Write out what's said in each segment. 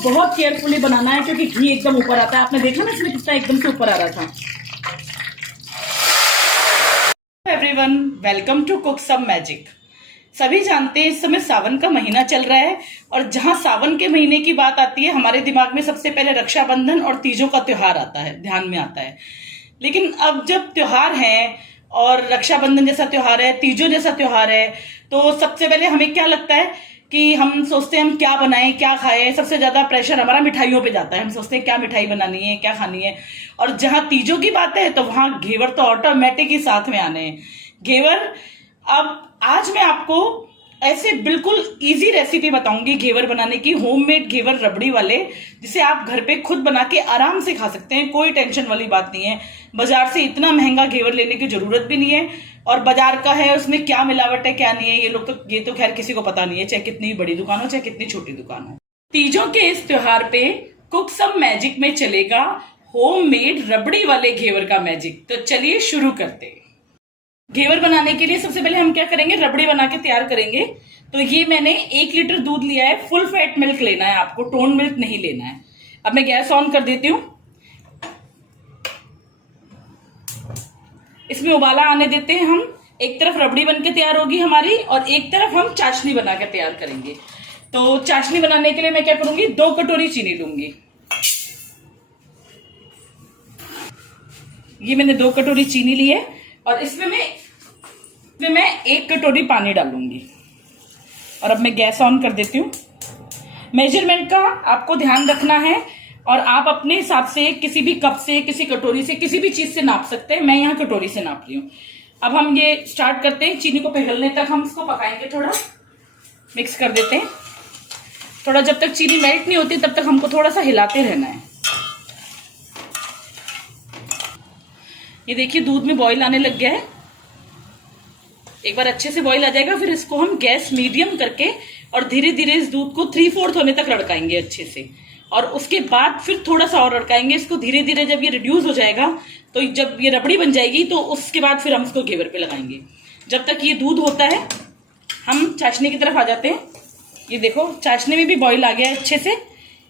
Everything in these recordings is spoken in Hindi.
बहुत केयरफुली बनाना है क्योंकि घी एकदम ऊपर आता है। आपने देखा ना इसमें कितना एकदम से ऊपर आ रहा था। Everyone, welcome to cook some magic. सभी जानते हैं इस समय सावन का महीना चल रहा है और जहां सावन के महीने की बात आती है हमारे दिमाग में सबसे पहले रक्षाबंधन और तीजों का त्योहार आता है, ध्यान में आता है। लेकिन अब जब त्योहार है और रक्षाबंधन जैसा त्योहार है, तीजों जैसा त्योहार है, तो सबसे पहले हमें क्या लगता है कि हम सोचते हैं हम क्या बनाएं, क्या खाएं। सबसे ज्यादा प्रेशर हमारा मिठाइयों पे जाता है। हम सोचते हैं क्या मिठाई बनानी है, क्या खानी है। और जहां तीजों की बात है तो वहां घेवर तो ऑटोमेटिक ही साथ में आने हैं। घेवर, अब आज मैं आपको ऐसे बिल्कुल इजी रेसिपी बताऊंगी घेवर बनाने की, होममेड घेवर रबड़ी वाले, जिसे आप घर पे खुद बना के आराम से खा सकते हैं। कोई टेंशन वाली बात नहीं है। बाजार से इतना महंगा घेवर लेने की जरूरत भी नहीं है। और बाजार का है, उसमें क्या मिलावट है क्या नहीं है ये तो खैर किसी को पता नहीं है, चाहे कितनी बड़ी दुकान हो चाहे कितनी छोटी दुकान हो। तीजों के इस त्योहार पे कुक सम मैजिक में चलेगा होममेड रबड़ी वाले घेवर का मैजिक। तो चलिए शुरू करते हैं। घेवर बनाने के लिए सबसे पहले हम क्या करेंगे, रबड़ी बना के तैयार करेंगे। तो ये मैंने 1 लीटर दूध लिया है। फुल फैट मिल्क लेना है आपको, टोन मिल्क नहीं लेना है। अब मैं गैस ऑन कर देती हूँ। इसमें उबाला आने देते हैं हम। एक तरफ रबड़ी बन के तैयार होगी हमारी और एक तरफ हम चाशनी बना के तैयार करेंगे। तो चाशनी बनाने के लिए मैं क्या करूंगी, 2 कटोरी चीनी लूंगी। ये मैंने 2 कटोरी चीनी ली है और इसमें मैं 1 कटोरी पानी डालूंगी। और अब मैं गैस ऑन कर देती हूँ। मेजरमेंट का आपको ध्यान रखना है और आप अपने हिसाब से किसी भी कप से, किसी कटोरी से, किसी भी चीज से नाप सकते हैं। मैं यहाँ कटोरी से नाप रही हूँ। अब हम ये स्टार्ट करते हैं। चीनी को पिघलने तक हम इसको पकाएंगे, थोड़ा मिक्स कर देते हैं। थोड़ा जब तक चीनी मेल्ट नहीं होती तब तक हमको थोड़ा सा हिलाते रहना है। ये देखिए दूध में बॉईल आने लग गया है। एक बार अच्छे से बॉईल आ जाएगा फिर इसको हम गैस मीडियम करके और धीरे धीरे इस दूध को 3/4 होने तक लड़काएंगे अच्छे से। और उसके बाद फिर थोड़ा सा और लड़काएंगे इसको धीरे धीरे। जब ये रिड्यूस हो जाएगा तो जब ये रबड़ी बन जाएगी तो उसके बाद फिर हम इसको घेवर पे लगाएंगे। जब तक ये दूध होता है हम चाशनी की तरफ आ जाते हैं। ये देखो चाशनी में भी बॉईल आ गया है अच्छे से।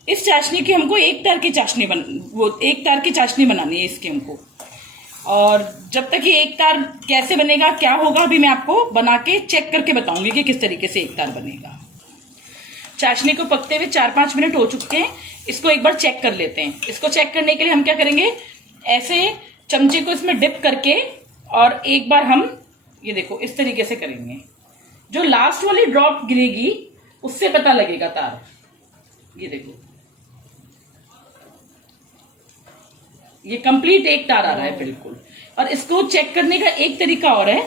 इस चाशनी की हमको 1 तार की चाशनी बनानी है इसकी हमको। और जब तक ये 1 तार कैसे बनेगा, क्या होगा, अभी मैं आपको बना के चेक करके बताऊंगी कि किस तरीके से 1 तार बनेगा। चाशनी को पकते हुए 4-5 मिनट हो चुके हैं। इसको एक बार चेक कर लेते हैं। इसको चेक करने के लिए हम क्या करेंगे, ऐसे चमचे को इसमें डिप करके और एक बार हम ये देखो इस तरीके से करेंगे। जो लास्ट वाली ड्रॉप गिरेगी उससे पता लगेगा तार। ये देखो ये कंप्लीट 1 तार आ रहा है बिल्कुल। और इसको चेक करने का एक तरीका और है।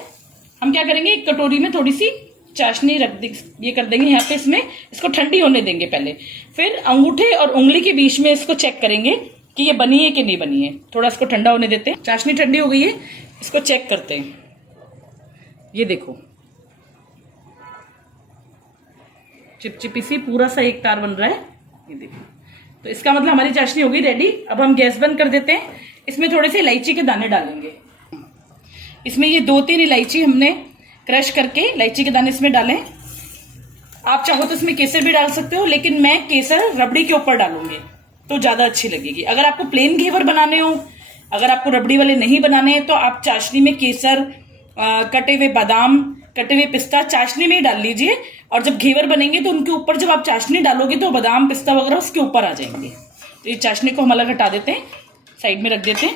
हम क्या करेंगे, एक कटोरी में थोड़ी सी चाशनी रख दे, ये कर देंगे यहाँ पे। इसमें इसको ठंडी होने देंगे पहले, फिर अंगूठे और उंगली के बीच में इसको चेक करेंगे कि ये बनी है कि नहीं बनी है। थोड़ा इसको ठंडा होने देते हैं। चाशनी ठंडी हो गई है, इसको चेक करते हैं। ये देखो चिपचिपी सी पूरा सा 1 तार बन रहा है। ये देखो, तो इसका मतलब हमारी चाशनी हो गई रेडी। अब हम गैस बंद कर देते हैं। इसमें थोड़े से इलायची के दाने डालेंगे। इसमें ये 2-3 इलायची हमने क्रश करके इलायची के दाने इसमें डालें। आप चाहो तो इसमें केसर भी डाल सकते हो, लेकिन मैं केसर रबड़ी के ऊपर डालूंगी तो ज्यादा अच्छी लगेगी। अगर आपको प्लेन घेवर बनाने हो, अगर आपको रबड़ी वाले नहीं बनाने हैं तो आप चाशनी में केसर, कटे हुए बादाम, कटे हुए पिस्ता चाशनी में ही डाल लीजिए। और जब घेवर बनेंगे तो उनके ऊपर जब आप चाशनी डालोगे तो बादाम पिस्ता वगैरह उसके ऊपर आ जाएंगे। तो ये चाशनी को हम अलग हटा देते हैं, साइड में रख देते हैं।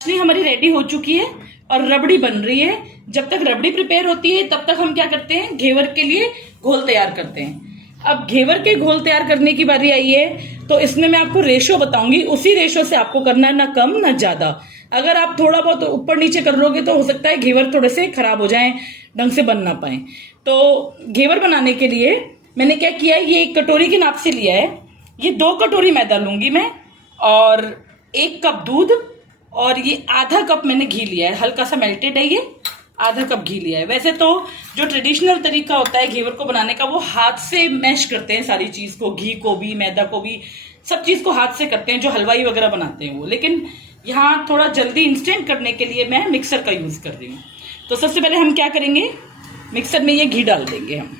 चाशनी हमारी रेडी हो चुकी है और रबड़ी बन रही है। जब तक रबड़ी प्रिपेयर होती है तब तक हम क्या करते हैं, घेवर के लिए घोल तैयार करते हैं। अब घेवर के घोल तैयार करने की बारी आई है तो इसमें मैं आपको रेशो बताऊंगी। उसी रेशो से आपको करना है, ना कम ना ज्यादा। अगर आप थोड़ा बहुत ऊपर नीचे कर लोगे तो हो सकता है घेवर थोड़े से खराब हो जाएं, ढंग से बन ना पाए। तो घेवर बनाने के लिए मैंने क्या किया, ये 1 कटोरी के नाप से लिया है। ये 2 कटोरी मैदा लूंगी मैं और 1 कप दूध और ये आधा कप मैंने घी लिया है। हल्का सा मेल्टेड है, ये आधा कप घी लिया है। वैसे तो जो ट्रेडिशनल तरीका होता है घेवर को बनाने का, वो हाथ से मैश करते हैं सारी चीज को, घी को भी, मैदा को भी, सब चीज को हाथ से करते हैं जो हलवाई वगैरह बनाते हैं वो। लेकिन यहाँ थोड़ा जल्दी इंस्टेंट करने के लिए मैं मिक्सर का यूज कर रही हूँ। तो सबसे पहले हम क्या करेंगे, मिक्सर में ये घी डाल देंगे हम।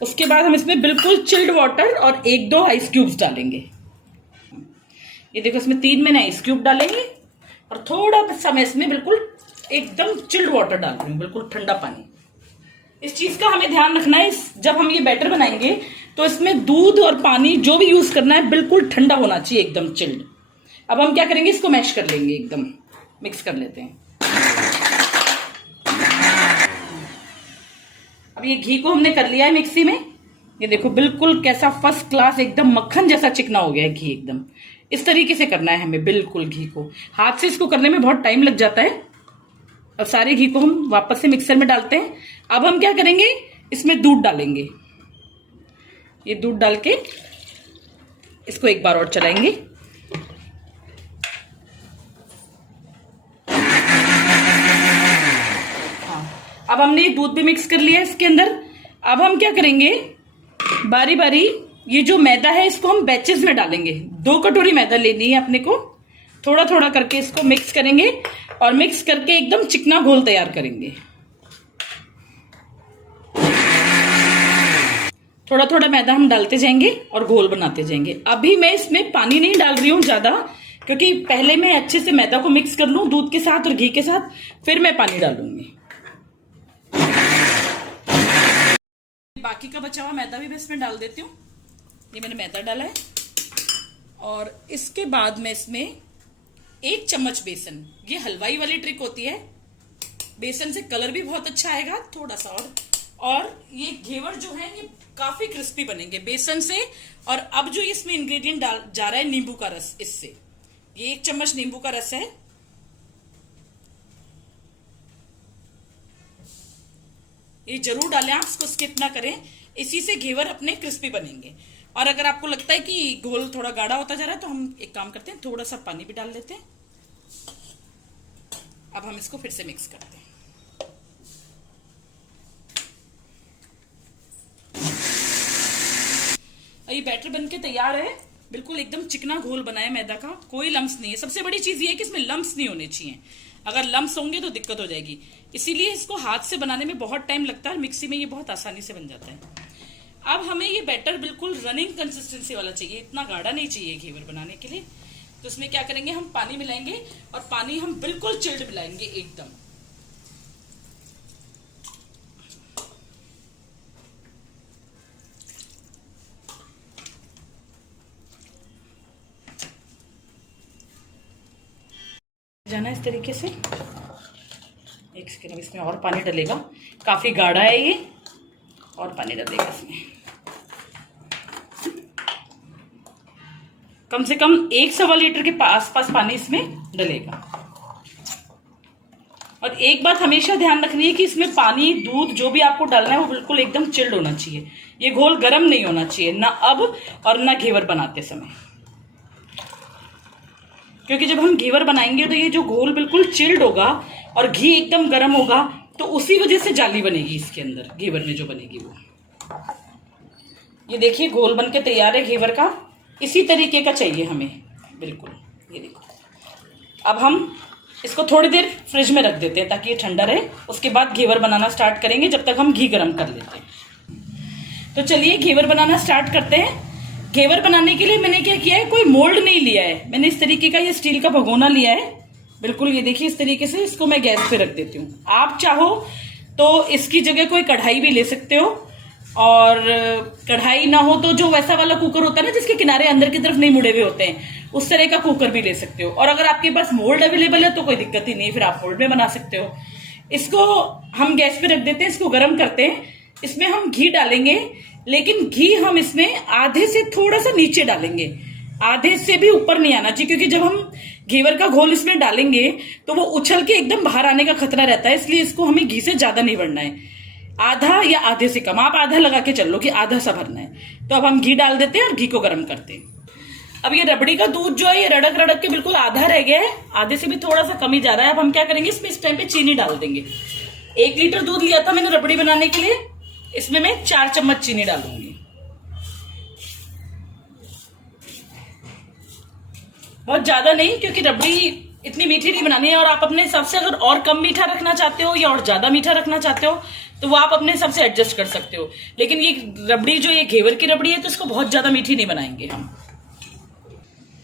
उसके बाद हम इसमें बिल्कुल चिल्ड वाटर और 1-2 आइस क्यूब्स डालेंगे। ये देखो, इसमें 3 मैंने आइस क्यूब डालेंगे और थोड़ा सा मैं इसमें बिल्कुल एकदम चिल्ड वाटर डाल रही हूँ, बिल्कुल ठंडा पानी। इस चीज का हमें ध्यान रखना है, जब हम ये बैटर बनाएंगे तो इसमें दूध और पानी जो भी यूज करना है बिल्कुल ठंडा होना चाहिए, एकदम चिल्ड। अब हम क्या करेंगे, इसको मैश कर लेंगे, एकदम मिक्स कर लेते हैं। अब ये घी को हमने कर लिया है मिक्सी में। ये देखो बिल्कुल कैसा फर्स्ट क्लास एकदम मक्खन जैसा चिकना हो गया है घी एकदम। इस तरीके से करना है हमें बिल्कुल घी को। हाथ से इसको करने में बहुत टाइम लग जाता है। अब सारे घी को हम वापस से मिक्सर में डालते हैं। अब हम क्या करेंगे, इसमें दूध डालेंगे। ये दूध डाल के इसको एक बार और चलाएंगे। अब हमने ये दूध भी मिक्स कर लिया है इसके अंदर। अब हम क्या करेंगे, बारी बारी ये जो मैदा है इसको हम बैचेस में डालेंगे। 2 कटोरी मैदा लेनी है अपने को, थोड़ा थोड़ा करके इसको मिक्स करेंगे और मिक्स करके एकदम चिकना घोल तैयार करेंगे। थोड़ा थोड़ा मैदा हम डालते जाएंगे और घोल बनाते जाएंगे। अभी मैं इसमें पानी नहीं डाल रही हूं ज्यादा, क्योंकि पहले मैं अच्छे से मैदा को मिक्स कर लूं दूध के साथ और घी के साथ, फिर मैं पानी डालूंगी। बाकी का बचा हुआ मैदा भी मैं इसमें डाल देती हूँ। ये मैंने मैदा डाला है और इसके बाद मैं इसमें 1 चम्मच बेसन, ये हलवाई वाली ट्रिक होती है, बेसन से कलर भी बहुत अच्छा आएगा थोड़ा सा। और ये घेवर जो है ये काफी क्रिस्पी बनेंगे बेसन से। और अब जो इसमें इंग्रेडिएंट जा रहा है नींबू का रस, इससे ये 1 चम्मच नींबू का रस है। ये जरूर डालें, आप इसको स्किप ना करें, इसी से घेवर अपने क्रिस्पी बनेंगे। और अगर आपको लगता है कि घोल थोड़ा गाढ़ा होता जा रहा है तो हम एक काम करते हैं, थोड़ा सा पानी भी डाल देते हैं। अब हम इसको फिर से मिक्स करते हैं। ये बैटर बनके तैयार है, बिल्कुल एकदम चिकना घोल बना है मैदा का, कोई लम्स नहीं है। सबसे बड़ी चीज ये है कि इसमें लम्स नहीं होने चाहिए, अगर लम्स होंगे तो दिक्कत हो जाएगी। इसीलिए इसको हाथ से बनाने में बहुत टाइम लगता है, मिक्सी में ये बहुत आसानी से बन जाता है। अब हमें ये बैटर बिल्कुल रनिंग कंसिस्टेंसी वाला चाहिए, इतना गाढ़ा नहीं चाहिए घेवर बनाने के लिए। तो इसमें क्या करेंगे, हम पानी मिलाएंगे और पानी हम बिल्कुल चिल्ड मिलाएंगे एकदम। जाना इस तरीके से। एक सेकंड, इसमें और पानी डलेगा, काफी गाढ़ा है ये, और पानी डलेगा इसमें। कम से कम 1-1.25 लीटर के आसपास पानी इसमें डलेगा। और एक बात हमेशा ध्यान रखनी है कि इसमें पानी, दूध जो भी आपको डालना है वो बिल्कुल एकदम चिल्ड होना चाहिए। ये घोल गर्म नहीं होना चाहिए, ना अब और ना घेवर बनाते समय, क्योंकि जब हम घेवर बनाएंगे तो ये जो घोल बिल्कुल चिल्ड होगा और घी एकदम गर्म होगा, तो उसी वजह से जाली बनेगी इसके अंदर, घेवर में जो बनेगी वो। ये देखिए घोल बनके तैयार है घेवर का, इसी तरीके का चाहिए हमें बिल्कुल। ये देखो, अब हम इसको थोड़ी देर फ्रिज में रख देते हैं ताकि ये ठंडा रहे, उसके बाद घेवर बनाना स्टार्ट करेंगे, जब तक हम घी गर्म कर लेते हैं। तो चलिए घेवर बनाना स्टार्ट करते हैं। घेवर बनाने के लिए मैंने क्या किया है, कोई मोल्ड नहीं लिया है, मैंने इस तरीके का ये स्टील का भगोना लिया है बिल्कुल। ये देखिए इस तरीके से इसको मैं गैस पे रख देती हूँ। आप चाहो तो इसकी जगह कोई कढ़ाई भी ले सकते हो, और कढ़ाई ना हो तो जो वैसा वाला कुकर होता है ना जिसके किनारे अंदर की तरफ नहीं मुड़े हुए होते हैं, उस तरह का कुकर भी ले सकते हो। और अगर आपके पास मोल्ड अवेलेबल है तो कोई दिक्कत ही नहीं, फिर आप मोल्ड में बना सकते हो। इसको हम गैस पे रख देते हैं, इसको गर्म करते हैं। इसमें हम घी डालेंगे, लेकिन घी हम इसमें आधे से थोड़ा सा नीचे डालेंगे, आधे से भी ऊपर नहीं आना चाहिए, क्योंकि जब हम घेवर का घोल इसमें डालेंगे तो वो उछल के एकदम बाहर आने का खतरा रहता है, इसलिए इसको हमें घी से ज्यादा नहीं भरना है, आधा या आधे से कम। आप आधा लगा के चल लो कि आधा सा भरना है। तो अब हम घी डाल देते हैं और घी को गर्म करते हैं। अब ये रबड़ी का दूध जो है ये रड़क रड़क के बिल्कुल आधा रह गया है, आधे से भी थोड़ा सा कम ही जा रहा है। अब हम क्या करेंगे, इसमें इस टाइम पे चीनी डाल देंगे। 1 लीटर दूध लिया था मैंने रबड़ी बनाने के लिए, इसमें मैं 4 चम्मच चीनी डालूंगी। बहुत ज्यादा नहीं, क्योंकि रबड़ी इतनी मीठी नहीं बनानी है, और आप अपने हिसाब से अगर और कम मीठा रखना चाहते हो या और ज्यादा मीठा रखना चाहते हो तो वो आप अपने हिसाब से एडजस्ट कर सकते हो। लेकिन ये रबड़ी जो ये घेवर की रबड़ी है तो इसको बहुत ज्यादा मीठी नहीं बनाएंगे हम।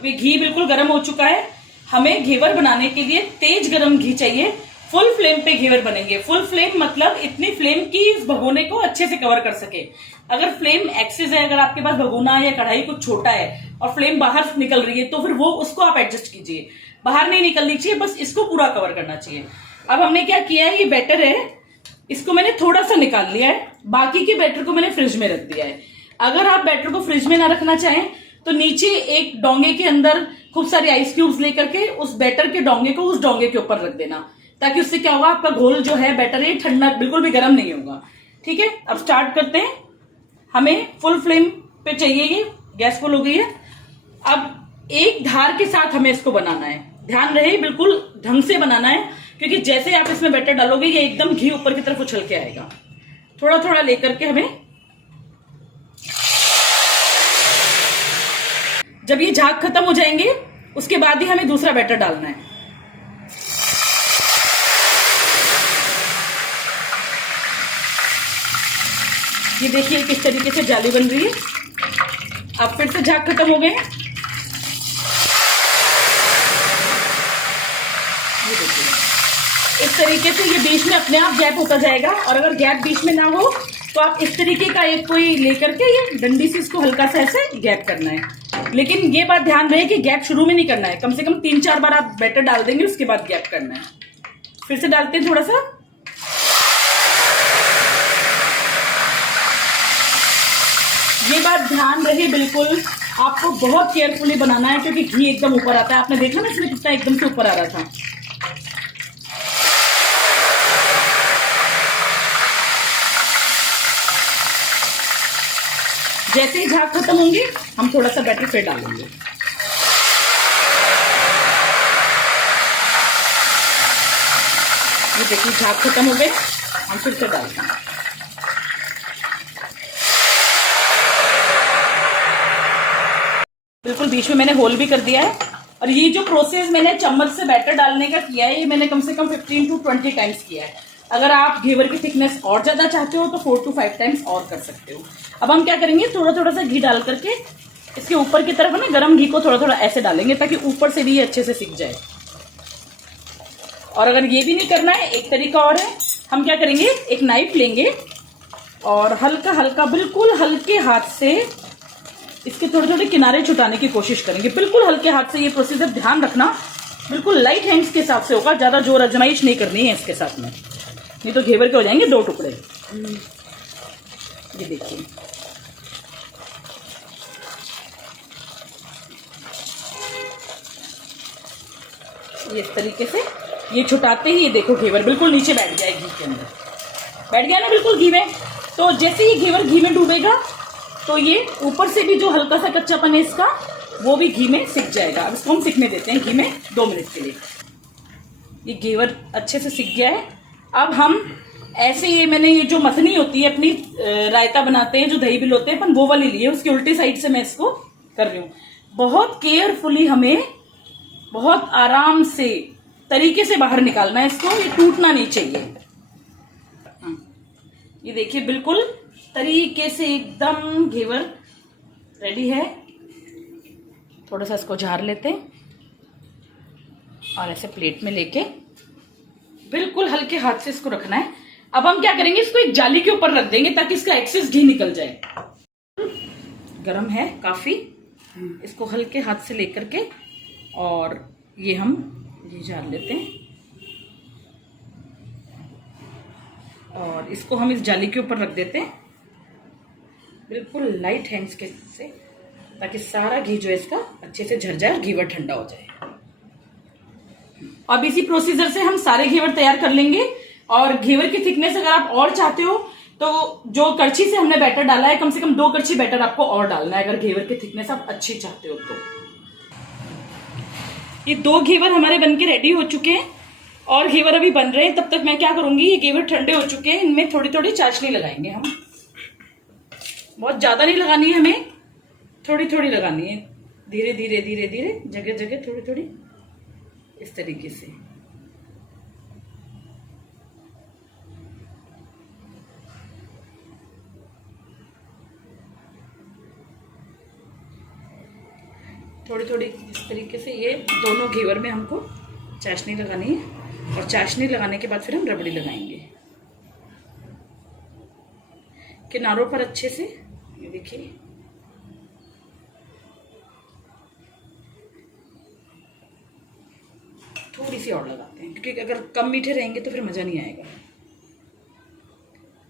अभी घी बिल्कुल गर्म हो चुका है। हमें घेवर बनाने के लिए तेज गर्म घी चाहिए। फुल फ्लेम पे घेवर बनेंगे। फुल फ्लेम मतलब इतनी फ्लेम की इस भगोने को अच्छे से कवर कर सके। अगर फ्लेम एक्सेस है, अगर आपके पास भगोना या कढ़ाई कुछ छोटा है और फ्लेम बाहर निकल रही है तो फिर वो उसको आप एडजस्ट कीजिए। बाहर नहीं निकलनी चाहिए, बस इसको पूरा कवर करना चाहिए। अब हमने क्या किया है, ये बैटर है, इसको मैंने थोड़ा सा निकाल लिया है। बाकी के बैटर को मैंने फ्रिज में रख दिया है। अगर आप बैटर को फ्रिज में ना रखना चाहें तो नीचे एक डोंगे के अंदर खूब सारे आइस क्यूब्स लेकर के उस बैटर के डोंगे को उस डोंगे के ऊपर रख देना, ताकि उससे क्या होगा, आपका घोल जो है बैटर है ठंडा, बिल्कुल भी गर्म नहीं होगा। ठीक है, अब स्टार्ट करते हैं। हमें फुल फ्लेम पे चाहिए, ये गैस फुल हो गई है। अब एक धार के साथ हमें इसको बनाना है। ध्यान रहे बिल्कुल ढंग से बनाना है, क्योंकि जैसे आप इसमें बैटर डालोगे ये एकदम घी ऊपर की तरफ उछल के आएगा। थोड़ा थोड़ा लेकर के हमें, जब ये झाग खत्म हो जाएंगे उसके बाद ही हमें दूसरा बैटर डालना है। ये देखिए किस तरीके से जाली बन रही है। अब फिर से झाग खत्म हो गए। ये देखिए इस तरीके से ये बीच में अपने आप गैप होता जाएगा। और अगर गैप बीच में ना हो तो आप इस तरीके का एक कोई लेकर के ये डंडी से इसको हल्का सा ऐसे गैप करना है। लेकिन ये बात ध्यान रहे कि गैप शुरू में नहीं करना है। कम से कम 3-4 बार आप बैटर डाल देंगे, उसके बाद गैप करना है। फिर से डालते हैं थोड़ा सा। ये बात ध्यान रहे बिल्कुल, आपको बहुत केयरफुली बनाना है, क्योंकि घी एकदम ऊपर आता है। आपने देखा ना इसमें कितना एकदम से ऊपर आ रहा था। जैसे ही झाग खत्म होंगे हम थोड़ा सा बैटर फिर डालेंगे। ये देखिए झाग खत्म हो गए, हम फिर से डालते हैं। बिल्कुल बीच में मैंने होल भी कर दिया है। और ये जो प्रोसेस मैंने चम्मच से बैटर डालने का किया है, ये मैंने कम से कम 15 to 20 टाइम्स किया है। अगर आप घेवर की थिकनेस और ज्यादा चाहते हो तो 4 to 5 टाइम्स और कर सकते हो। अब हम क्या करेंगे, थोड़ा थोड़ा सा घी डाल करके इसके ऊपर की तरफ ना गर्म घी को थोड़ा थोड़ा ऐसे डालेंगे, ताकि ऊपर से भी ये अच्छे से सिक जाए। और अगर ये भी नहीं करना है, एक तरीका और है। हम क्या करेंगे, एक नाइफ लेंगे और हल्का हल्का बिल्कुल हल्के हाथ से इसके थोड़े थोड़े किनारे छुटाने की कोशिश करेंगे। बिल्कुल हल्के हाथ से। ये प्रोसीजर ध्यान रखना बिल्कुल लाइट हैंड्स के हिसाब से होगा, ज्यादा जोर आजमाइश नहीं करनी है इसके साथ में, नहीं तो घेवर के हो जाएंगे 2 टुकड़े। ये देखिए ये इस तरीके से ये छुटाते ही ये देखो घेवर बिल्कुल नीचे बैठ गया है घी के अंदर। बैठ गया ना बिल्कुल घी में। तो जैसे ये घेवर घी में डूबेगा तो ये ऊपर से भी जो हल्का सा कच्चापन है इसका, वो भी घी में सिक जाएगा। अब इसको हम सिकने देते हैं घी में 2 मिनट के लिए। ये घेवर अच्छे से सिक गया है। अब हम ऐसे, ये मैंने ये जो मथनी होती है अपनी, रायता बनाते हैं जो दही बिलोते हैं अपन, वो वाली ली है। उसकी उल्टी साइड से मैं इसको कर रही हूँ। बहुत केयरफुली हमें बहुत आराम से तरीके से बाहर निकालना है इसको, ये टूटना नहीं चाहिए। ये देखिए बिल्कुल तरीके से एकदम घेवर रेडी है। थोड़ा सा इसको झाड़ लेते हैं और ऐसे प्लेट में लेके बिल्कुल हल्के हाथ से इसको रखना है। अब हम क्या करेंगे, इसको एक जाली के ऊपर रख देंगे ताकि इसका एक्सेस घी निकल जाए। गरम है काफी। इसको हल्के हाथ से लेकर के और ये हम ये झाड़ लेते हैं और इसको हम इस जाली के ऊपर रख देते हैं बिल्कुल लाइट हैंड्स के से, ताकि सारा घी जो है इसका अच्छे से झड़ जाए और घेवर ठंडा हो जाए। अब इसी प्रोसीजर से हम सारे घेवर तैयार कर लेंगे। और घेवर की थिकनेस अगर आप और चाहते हो तो जो करछी से हमने बैटर डाला है, कम से कम 2 करछी बैटर आपको और डालना है, अगर घेवर की थिकनेस आप अच्छी चाहते हो तो। ये 2 घेवर हमारे बनके रेडी हो चुके हैं और घेवर अभी बन रहे हैं। तब तक मैं क्या करूंगी, ये घेवर ठंडे हो चुके हैं, इनमें थोड़ी थोड़ी चाशनी लगाएंगे हम। बहुत ज्यादा नहीं लगानी है हमें, थोड़ी थोड़ी लगानी है, धीरे धीरे धीरे धीरे, जगह जगह थोड़ी थोड़ी, इस तरीके से। थोड़ी थोड़ी इस तरीके से ये दोनों घेवर में हमको चाशनी लगानी है, और चाशनी लगाने के बाद फिर हम रबड़ी लगाएंगे किनारों पर अच्छे से। ये देखिए, थोड़ी सी और लगाते हैं, क्योंकि अगर कम मीठे रहेंगे तो फिर मज़ा नहीं आएगा।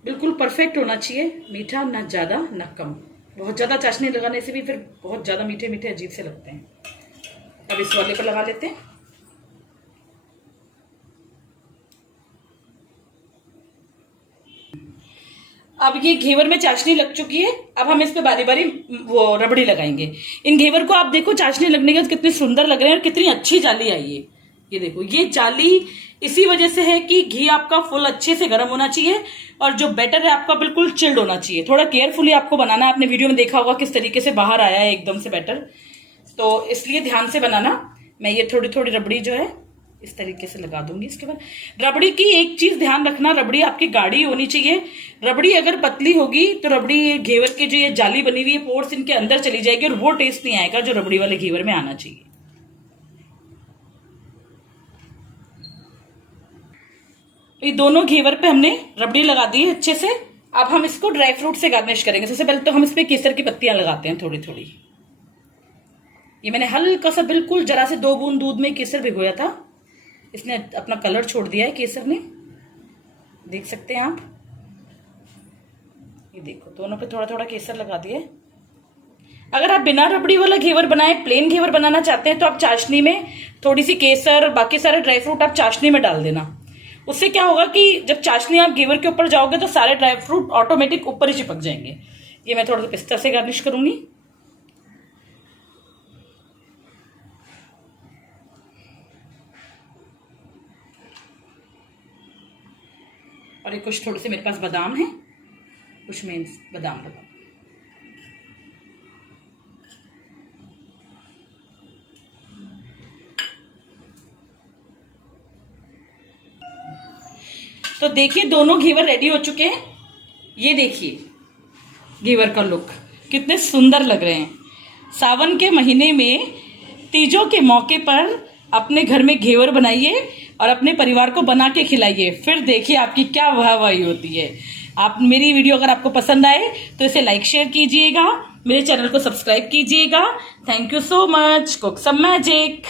बिल्कुल परफेक्ट होना चाहिए, मीठा ना ज़्यादा ना कम। बहुत ज़्यादा चाशनी लगाने से भी फिर बहुत ज़्यादा मीठे मीठे अजीब से लगते हैं। अब इस वाले पर लगा लेते हैं। अब ये घेवर में चाशनी लग चुकी है। अब हम इस पे बारी बारी वो रबड़ी लगाएंगे। इन घेवर को आप देखो, चाशनी लगने के बाद कितने सुंदर लग रहे हैं और कितनी अच्छी जाली आई है। ये देखो, ये जाली इसी वजह से है कि घी आपका फुल अच्छे से गर्म होना चाहिए और जो बैटर है आपका बिल्कुल चिल्ड होना चाहिए। थोड़ा केयरफुली आपको बनाना है। आपने वीडियो में देखा होगा किस तरीके से बाहर आया है एकदम से बैटर, तो इसलिए ध्यान से बनाना। मैं ये थोड़ी थोड़ी रबड़ी जो है इस तरीके से लगा दूंगी। इसके बाद रबड़ी की एक चीज ध्यान रखना, रबड़ी आपकी गाढ़ी होनी चाहिए। रबड़ी अगर पतली होगी तो रबड़ी घेवर की जो ये जाली बनी हुई है पोर्स इनके अंदर चली जाएगी और वो टेस्ट नहीं आएगा जो रबड़ी वाले घेवर में आना चाहिए। ये दोनों घेवर पे हमने रबड़ी लगा दी है अच्छे से। अब हम इसको ड्राई फ्रूट से गार्निश करेंगे। सबसे पहले तो हम इसमें केसर की पत्तियां लगाते हैं थोड़ी थोड़ी। ये मैंने हल्का सा बिल्कुल जरा से 2 बूंद दूध में केसर भिगोया था, इसने अपना कलर छोड़ दिया है केसर ने, देख सकते हैं आप। ये देखो, दोनों पे थोड़ा थोड़ा केसर लगा दिया। अगर आप बिना रबड़ी वाला घेवर बनाए प्लेन घेवर बनाना चाहते हैं तो आप चाशनी में थोड़ी सी केसर, बाकी सारे ड्राई फ्रूट आप चाशनी में डाल देना। उससे क्या होगा कि जब चाशनी आप घेवर के ऊपर जाओगे तो सारे ड्राई फ्रूट ऑटोमेटिक ऊपर ही चिपक जाएंगे। ये मैं थोड़ा सा पिस्ता से गार्निश करूंगी। और ये कुछ थोड़े से मेरे पास बादाम है, कुछ में बादाम लगा। तो देखिए, दोनों घेवर रेडी हो चुके हैं। ये देखिए घेवर का लुक, कितने सुंदर लग रहे हैं। सावन के महीने में तीजों के मौके पर अपने घर में घेवर बनाइए और अपने परिवार को बना के खिलाइए, फिर देखिए आपकी क्या वाहवाही होती है। आप मेरी वीडियो अगर आपको पसंद आए तो इसे लाइक शेयर कीजिएगा, मेरे चैनल को सब्सक्राइब कीजिएगा। Thank you so much. Cook some magic.